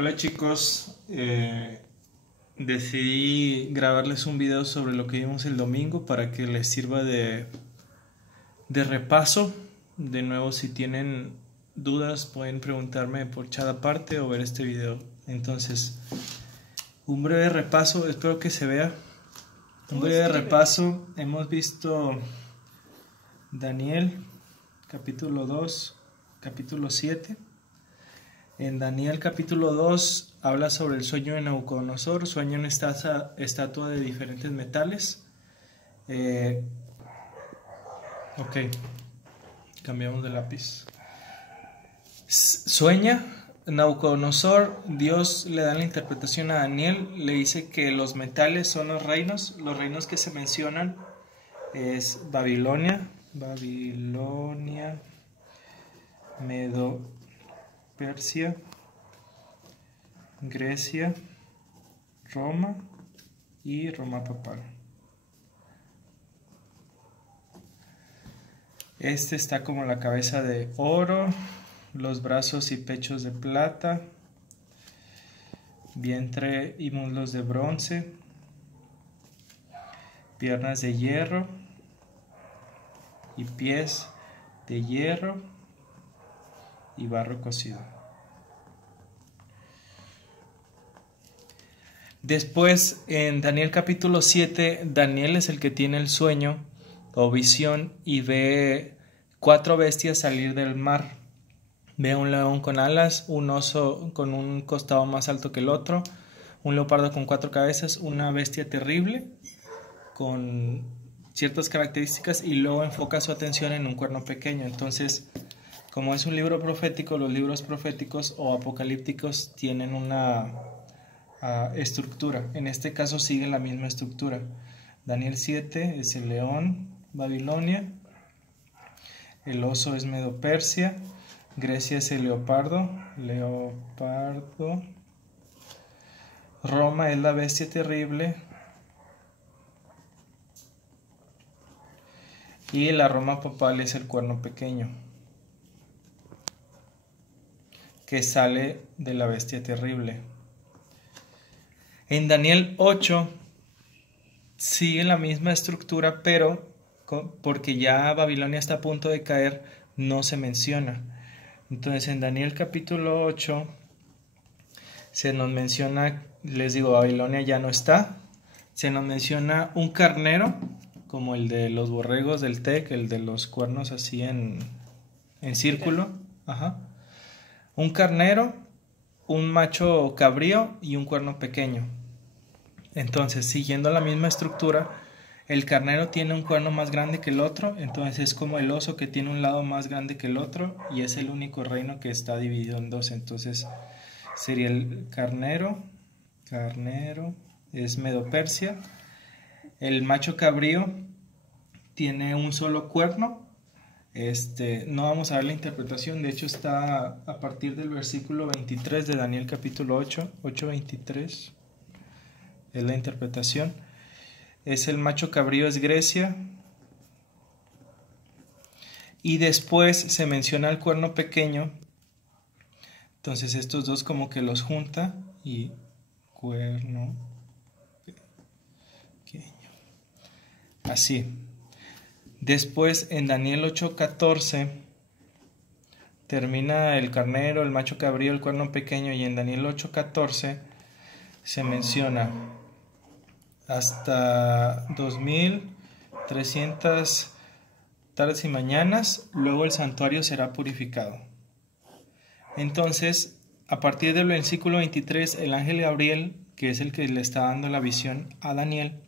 Hola chicos, decidí grabarles un video sobre lo que vimos el domingo para que les sirva de repaso. De nuevo, si tienen dudas pueden preguntarme por chat aparte o ver este video. Entonces, un breve repaso, espero que se vea. Un breve repaso, hemos visto Daniel, capítulo 2, capítulo 7. En Daniel capítulo 2 habla sobre el sueño de Nabucodonosor, sueño en esta estatua de diferentes metales. Ok, cambiamos de lápiz. Sueña Nabucodonosor, Dios le da la interpretación a Daniel, le dice que los metales son los reinos que se mencionan es Babilonia, Medo Persia, Grecia, Roma y Roma papal. Este está como la cabeza de oro, los brazos y pechos de plata, vientre y muslos de bronce, piernas de hierro y pies de hierro y barro cocido. Después, en Daniel capítulo 7, Daniel es el que tiene el sueño o visión y ve 4 bestias salir del mar. Ve un león con alas, un oso con un costado más alto que el otro, un leopardo con 4 cabezas, una bestia terrible con ciertas características y luego enfoca su atención en un cuerno pequeño. Entonces, como es un libro profético, los libros proféticos o apocalípticos tienen una estructura. En este caso sigue la misma estructura. Daniel 7 es el león, Babilonia, el oso es Medo Persia, Grecia es el leopardo, Roma es la bestia terrible y la Roma papal es el cuerno pequeño que sale de la bestia terrible. En Daniel 8 sigue la misma estructura, pero porque ya Babilonia está a punto de caer, no se menciona. Entonces en Daniel capítulo 8 se nos menciona, les digo, Babilonia ya no está, se nos menciona un carnero, como el de los borregos del TEC, el de los cuernos así en círculo, ajá. Un carnero, un macho cabrío y un cuerno pequeño. Entonces, siguiendo la misma estructura, el carnero tiene un cuerno más grande que el otro, entonces es como el oso que tiene un lado más grande que el otro y es el único reino que está dividido en dos. Entonces sería el carnero es Medo Persia, el macho cabrío tiene un solo cuerno. No vamos a ver la interpretación, de hecho está a partir del versículo 23 de Daniel capítulo 8:23 es la interpretación. Es el macho cabrío, es Grecia. Y después se menciona el cuerno pequeño. Entonces estos dos como que los junta y cuerno pequeño. Así. Después en Daniel 8:14 termina el carnero, el macho cabrío, el cuerno pequeño, y en Daniel 8:14 se menciona hasta 2300 tardes y mañanas, luego el santuario será purificado. Entonces, a partir del versículo 23, el ángel Gabriel, que es el que le está dando la visión a Daniel,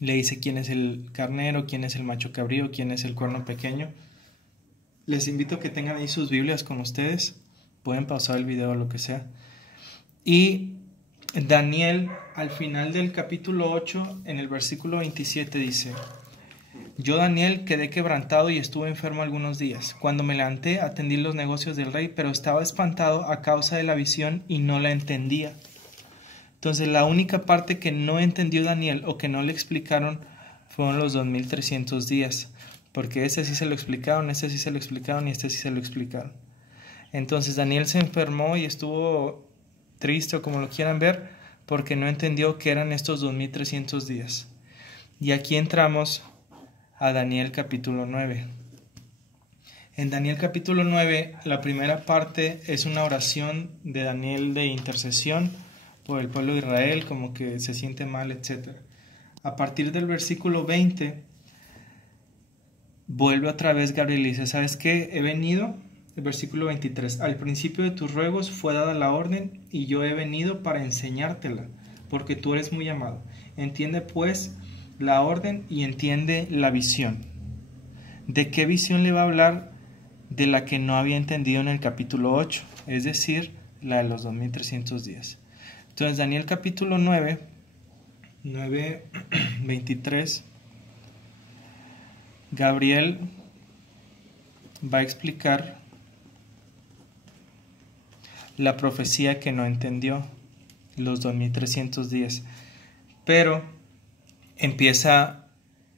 le dice quién es el carnero, quién es el macho cabrío, quién es el cuerno pequeño. Les invito a que tengan ahí sus Biblias con ustedes, pueden pausar el video o lo que sea. Y Daniel, al final del capítulo 8, en el versículo 27 dice: yo, Daniel, quedé quebrantado y estuve enfermo algunos días. Cuando me levanté, atendí los negocios del rey, pero estaba espantado a causa de la visión y no la entendía. Entonces, la única parte que no entendió Daniel o que no le explicaron fueron los 2300 días, porque ese sí se lo explicaron, este sí se lo explicaron y este sí se lo explicaron. Entonces, Daniel se enfermó y estuvo triste o como lo quieran ver, porque no entendió qué eran estos 2300 días. Y aquí entramos a Daniel capítulo 9. En Daniel capítulo 9, la primera parte es una oración de Daniel de intercesión por el pueblo de Israel, como que se siente mal, etc. A partir del versículo 20, vuelve otra vez Gabriel y dice, ¿sabes qué? He venido, el versículo 23, al principio de tus ruegos fue dada la orden y yo he venido para enseñártela, porque tú eres muy amado. Entiende pues la orden y entiende la visión. ¿De qué visión le va a hablar? De la que no había entendido en el capítulo 8, es decir, la de los 2300 días. Entonces, Daniel capítulo 9, 23, Gabriel va a explicar la profecía que no entendió, los 2300 días. Pero empieza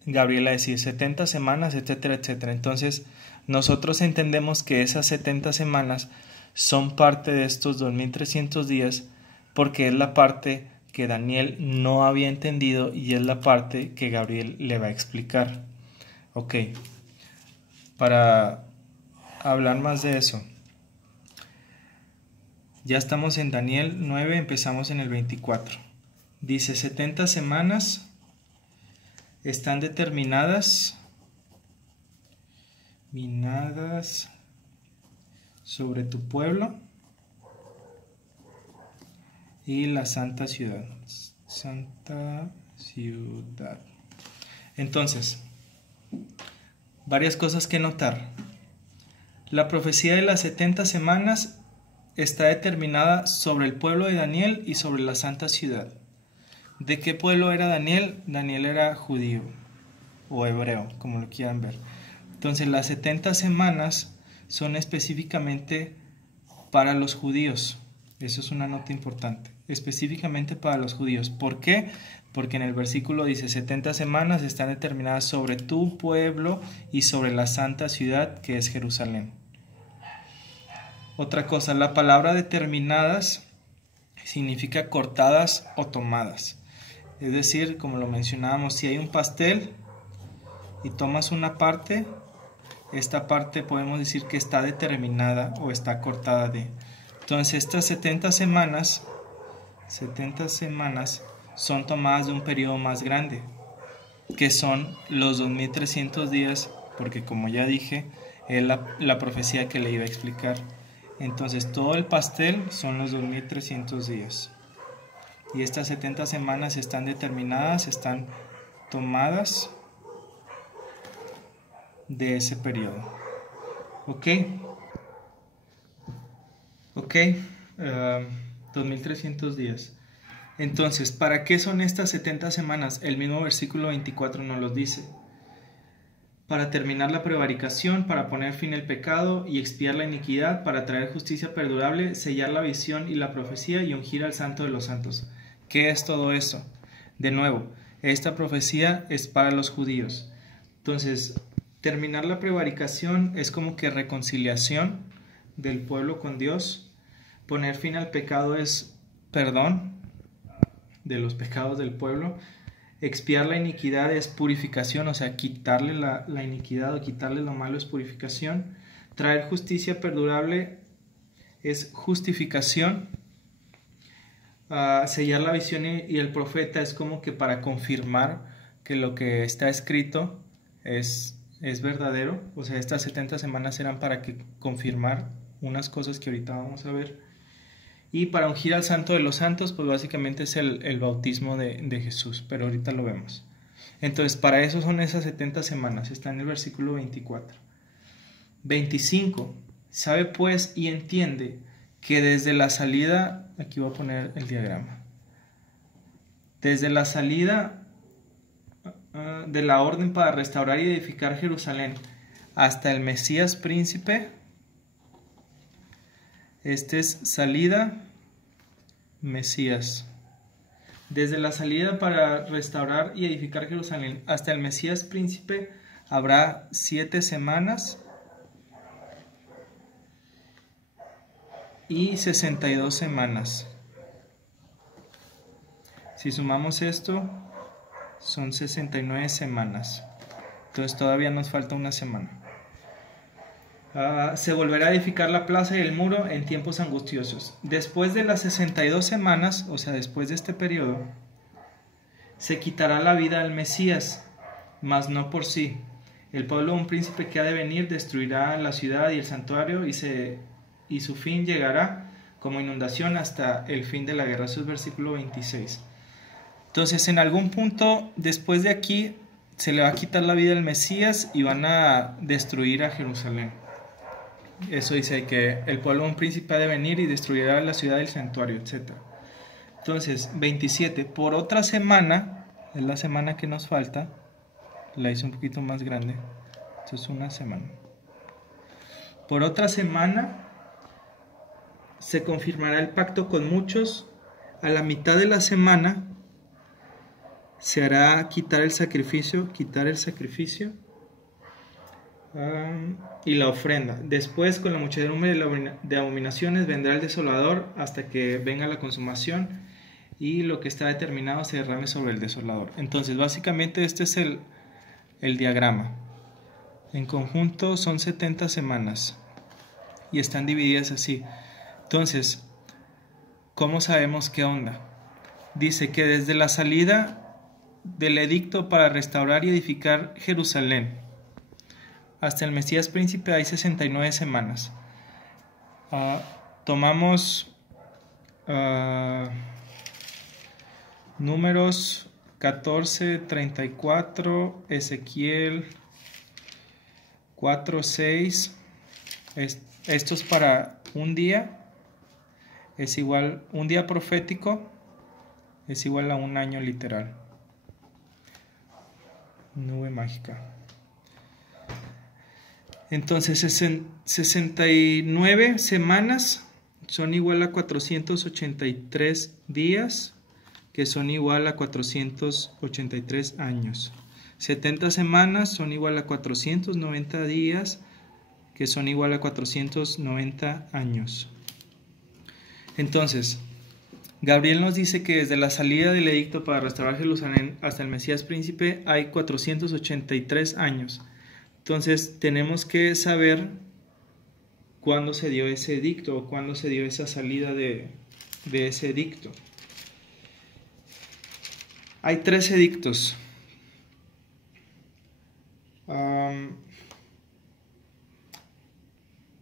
Gabriel a decir 70 semanas, etcétera, etcétera. Entonces, nosotros entendemos que esas 70 semanas son parte de estos 2300 días porque es la parte que Daniel no había entendido y es la parte que Gabriel le va a explicar. Ok, para hablar más de eso, ya estamos en Daniel 9, empezamos en el 24. Dice, 70 semanas están determinadas sobre tu pueblo y la santa ciudad. Entonces, varias cosas que notar. La profecía de las 70 semanas está determinada sobre el pueblo de Daniel y sobre la santa ciudad. ¿De qué pueblo era Daniel? Daniel era judío o hebreo, como lo quieran ver. Entonces, las 70 semanas son específicamente para los judíos. Eso es una nota importante. Específicamente para los judíos. ¿Por qué? Porque en el versículo dice 70 semanas están determinadas sobre tu pueblo y sobre la santa ciudad que es Jerusalén. Otra cosa, la palabra determinadas significa cortadas o tomadas. Es decir, como lo mencionábamos, si hay un pastel y tomas una parte, esta parte podemos decir que está determinada o está cortada de. Entonces estas 70 semanas son tomadas de un periodo más grande, que son los 2300 días, porque como ya dije, es la profecía que le iba a explicar. Entonces todo el pastel son los 2300 días. Y estas 70 semanas están determinadas, están tomadas de ese periodo. Ok, 2300 días. Entonces, ¿para qué son estas 70 semanas? El mismo versículo 24 nos los dice. Para terminar la prevaricación, para poner fin al pecado y expiar la iniquidad, para traer justicia perdurable, sellar la visión y la profecía y ungir al santo de los santos. ¿Qué es todo eso? De nuevo, esta profecía es para los judíos. Entonces, terminar la prevaricación es como que reconciliación del pueblo con Dios. Poner fin al pecado es perdón de los pecados del pueblo. Expiar la iniquidad es purificación, o sea, quitarle la iniquidad o quitarle lo malo es purificación. Traer justicia perdurable es justificación. Sellar la visión y el profeta es como que para confirmar que lo que está escrito es verdadero. O sea, estas 70 semanas eran para confirmar unas cosas que ahorita vamos a ver. Y para ungir al santo de los santos, pues básicamente es el bautismo de Jesús, pero ahorita lo vemos. Entonces, para eso son esas 70 semanas, está en el versículo 24. 25, sabe pues y entiende que desde la salida, aquí voy a poner el diagrama, desde la salida de la orden para restaurar y edificar Jerusalén hasta el Mesías príncipe, este es salida, Mesías. Desde la salida para restaurar y edificar Jerusalén hasta el Mesías príncipe habrá 7 semanas y 62 semanas. Si sumamos esto, son 69 semanas. Entonces todavía nos falta una semana. Se volverá a edificar la plaza y el muro en tiempos angustiosos. Después de las 62 semanas, o sea, después de este periodo, se quitará la vida al Mesías, mas no por sí. El pueblo de un príncipe que ha de venir destruirá la ciudad y el santuario y su fin llegará como inundación hasta el fin de la guerra. Eso es versículo 26. Entonces, en algún punto después de aquí se le va a quitar la vida al Mesías y van a destruir a Jerusalén. Eso dice que el pueblo de un príncipe ha de venir y destruirá la ciudad y el santuario, etc. Entonces, 27. Por otra semana, es la semana que nos falta, la hice un poquito más grande. Esto es una semana. Por otra semana se confirmará el pacto con muchos. A la mitad de la semana se hará quitar el sacrificio y la ofrenda. Después, con la muchedumbre de abominaciones, vendrá el desolador hasta que venga la consumación y lo que está determinado se derrame sobre el desolador. Entonces, básicamente este es el diagrama. En conjunto son 70 semanas y están divididas así. Entonces, ¿cómo sabemos qué onda? Dice que desde la salida del edicto para restaurar y edificar Jerusalén hasta el Mesías príncipe hay 69 semanas. Tomamos Números 14, 34, Ezequiel 4, 6. Esto es para un día. Es igual, un día profético es igual a un año literal. Nube mágica. Entonces 69 semanas son igual a 483 días, que son igual a 483 años. 70 semanas son igual a 490 días, que son igual a 490 años. Entonces, Gabriel nos dice que desde la salida del edicto para restaurar Jerusalén hasta el Mesías príncipe hay 483 años. Entonces tenemos que saber cuándo se dio ese edicto o cuándo se dio esa salida de ese edicto. Hay 3 edictos.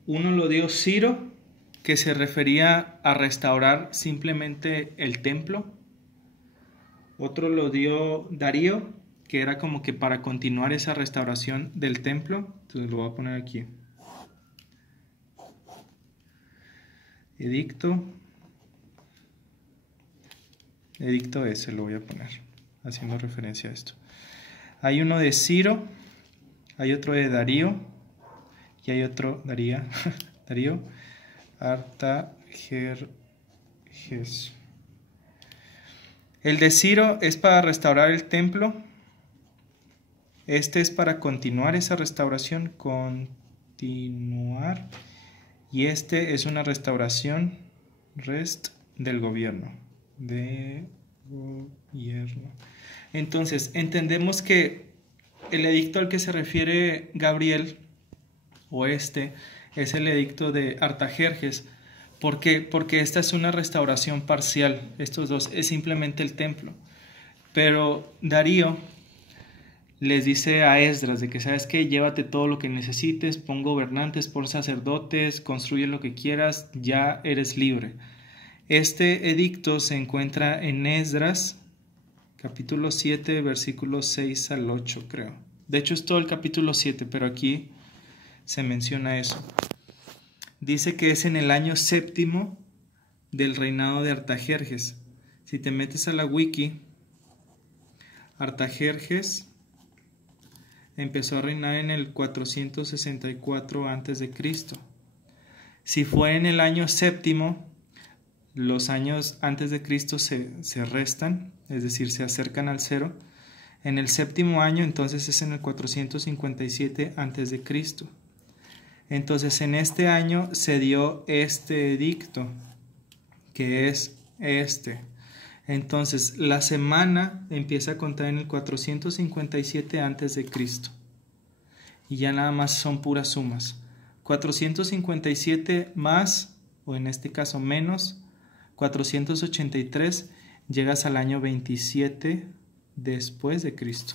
Uno lo dio Ciro, que se refería a restaurar simplemente el templo. Otro lo dio Darío, que era como que para continuar esa restauración del templo. Entonces lo voy a poner aquí. Edicto ese lo voy a poner, haciendo referencia a esto. Hay uno de Ciro, hay otro de Darío, y hay otro, Darío Artajerjes. El de Ciro es para restaurar el templo. Este es para continuar esa restauración, y este es una restauración del gobierno. Entonces, entendemos que el edicto al que se refiere Gabriel, o este, es el edicto de Artajerjes. ¿Por qué? Porque esta es una restauración parcial. Estos dos es simplemente el templo. Pero Darío les dice a Esdras de que, ¿sabes qué? Llévate todo lo que necesites, pon gobernantes, pon sacerdotes, construye lo que quieras, ya eres libre. Este edicto se encuentra en Esdras, capítulo 7, versículos 6 al 8, creo. De hecho es todo el capítulo 7, pero aquí se menciona eso. Dice que es en el año 7º del reinado de Artajerjes. Si te metes a la wiki, Artajerjes empezó a reinar en el 464 a.C. Si fue en el año 7º, los años antes de Cristo se restan, es decir, se acercan al 0. En el 7º año, entonces es en el 457 a.C. Entonces, en este año se dio este edicto, que es este. Entonces, la semana empieza a contar en el 457 antes de Cristo. Y ya nada más son puras sumas. 457 más, o en este caso menos, 483, llegas al año 27 después de Cristo.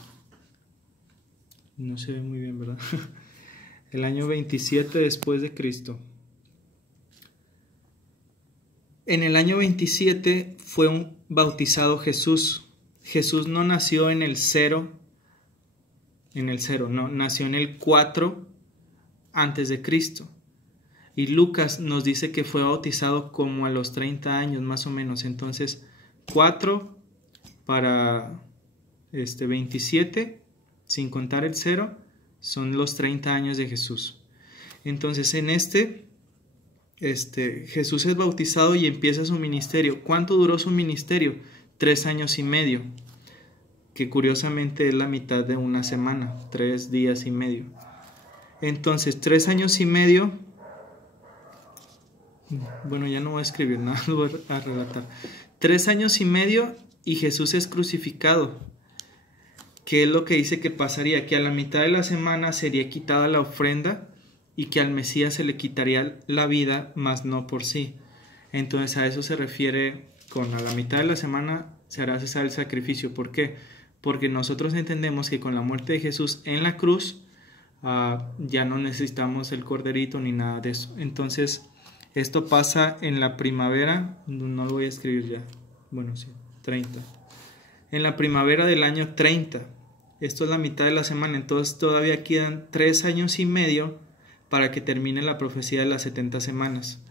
No se ve muy bien, ¿verdad? El año 27 después de Cristo. En el año 27 fue bautizado Jesús. Jesús no nació en el 0, no, nació en el 4 antes de Cristo. Y Lucas nos dice que fue bautizado como a los 30 años más o menos. Entonces 4 para 27, sin contar el 0, son los 30 años de Jesús. Entonces en Jesús es bautizado y empieza su ministerio. ¿Cuánto duró su ministerio? 3 años y medio, que curiosamente es la mitad de una semana, 3 días y medio. Entonces 3 años y medio, bueno, ya no voy a escribir nada, lo voy a relatar. 3 años y medio y Jesús es crucificado. ¿Qué es lo que dice que pasaría? Que a la mitad de la semana sería quitada la ofrenda y que al Mesías se le quitaría la vida, mas no por sí. Entonces a eso se refiere con a la mitad de la semana se hará cesar el sacrificio. ¿Por qué? Porque nosotros entendemos que con la muerte de Jesús en la cruz ya no necesitamos el corderito ni nada de eso. Entonces esto pasa en la primavera, no lo voy a escribir ya, bueno sí, 30. En la primavera del año 30, esto es la mitad de la semana, entonces todavía quedan 3 años y medio para que termine la profecía de las 70 semanas.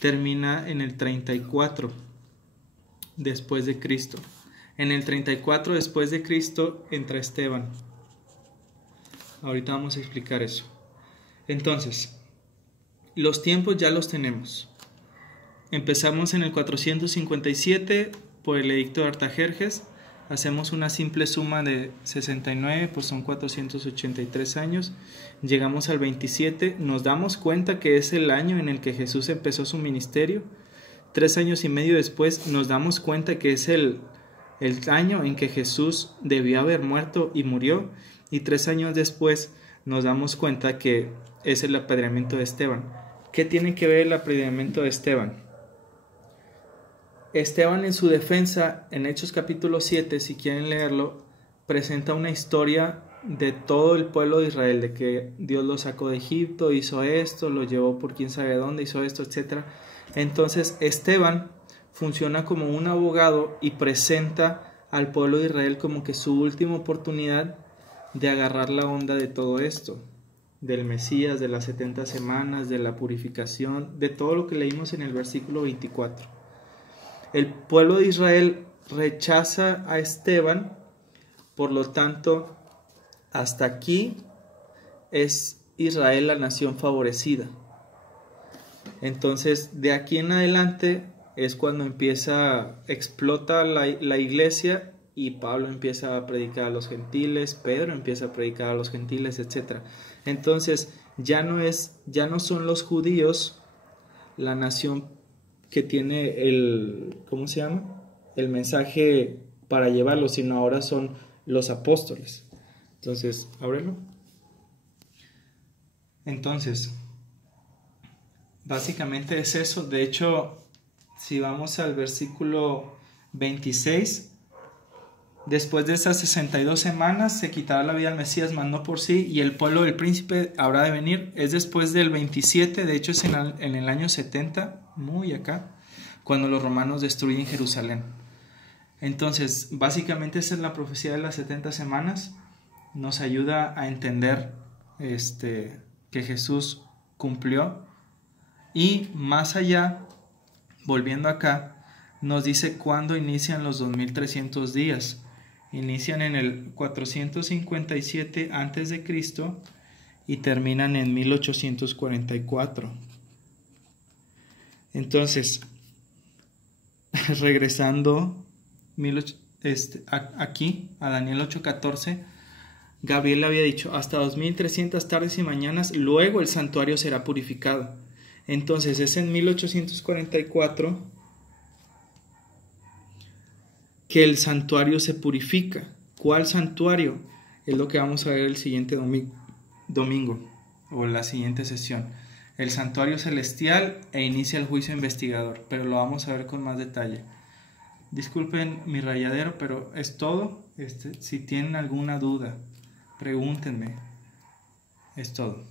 Termina en el 34 después de Cristo. En el 34 después de Cristo entra Esteban. Ahorita vamos a explicar eso. Entonces, los tiempos ya los tenemos. Empezamos en el 457 por el edicto de Artajerjes. Hacemos una simple suma de 69, pues son 483 años. Llegamos al 27, nos damos cuenta que es el año en el que Jesús empezó su ministerio. 3 años y medio después nos damos cuenta que es el año en que Jesús debió haber muerto y murió. Y 3 años después nos damos cuenta que es el apedreamiento de Esteban. ¿Qué tiene que ver el apedreamiento de Esteban? Esteban en su defensa, en Hechos capítulo 7, si quieren leerlo, presenta una historia de todo el pueblo de Israel, de que Dios lo sacó de Egipto, hizo esto, lo llevó por quién sabe dónde, hizo esto, etc. Entonces Esteban funciona como un abogado y presenta al pueblo de Israel como que su última oportunidad de agarrar la onda de todo esto, del Mesías, de las 70 semanas, de la purificación, de todo lo que leímos en el versículo 24. El pueblo de Israel rechaza a Esteban, por lo tanto, hasta aquí es Israel la nación favorecida. Entonces, de aquí en adelante es cuando explota la iglesia y Pablo empieza a predicar a los gentiles, Pedro empieza a predicar a los gentiles, etc. Entonces, ya no son los judíos la nación que tiene el mensaje para llevarlo, sino ahora son los apóstoles. Entonces, ábrelo. Entonces, básicamente es eso. De hecho, si vamos al versículo 26, después de esas 62 semanas se quitará la vida al Mesías, mas no por sí, y el pueblo del príncipe habrá de venir. Es después del 27, de hecho es en el año 70, muy acá, cuando los romanos destruyen Jerusalén. Entonces, básicamente esa es la profecía de las 70 semanas. Nos ayuda a entender que Jesús cumplió. Y más allá, volviendo acá, nos dice cuándo inician los 2300 días. Inician en el 457 antes de Cristo y terminan en 1844. Entonces, regresando aquí a Daniel 8:14, Gabriel había dicho: hasta 2300 tardes y mañanas, luego el santuario será purificado. Entonces es en 1844 que el santuario se purifica. ¿Cuál santuario? Es lo que vamos a ver el siguiente domingo o la siguiente sesión. El santuario celestial e inicia el juicio investigador, pero lo vamos a ver con más detalle. Disculpen mi rayadero, pero es todo. Si tienen alguna duda, pregúntenme. Es todo.